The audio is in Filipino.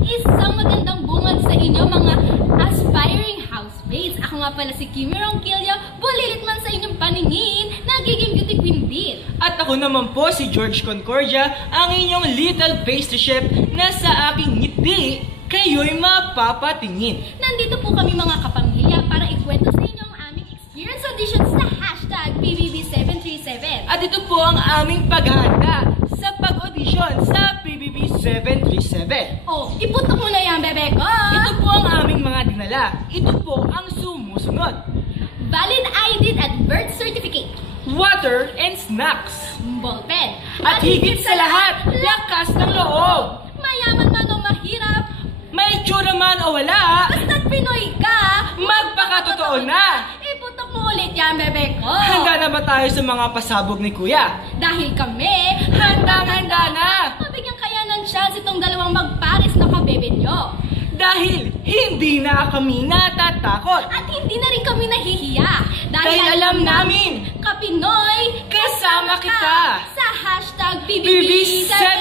Isang magandang bungad sa inyo mga aspiring housemates. Ako nga pala si Kimmy Ronquillo, bulilit man sa inyong paningin, nagiging beauty queen din. At ako naman po si George Concordia, ang inyong little pastry chef na sa aking ngiti, kayo'y mapapatingin. Nandito po kami mga kapamilya para ikwento sa inyo ang aming experience auditions sa #PBB737. At ito po ang aming paghahanda sa pag-audition sa PBB 737. Oh, iputok mo na yan, bebe ko! Ito po ang aming mga dinala. Ito po ang sumusunod. Valid ID at birth certificate. Water and snacks. Ballpen. At higit sa lahat, lakas ng loob. Mayaman man o mahirap, May tsura man o wala, basta't Pinoy ka, magpakatotoo na. iputok mo ulit yan, bebe ko! Handa na ba tayo sa mga pasabog ni Kuya? Dahil kami, Handang-handa na! mabigyan kaya ng chance itong dalawang magpares na kabebe nyo. Dahil hindi na kami natatakot. At hindi na rin kami nahihiya. Dahil alam namin, Kapinoy, kasama kita sa PBB #PBB737.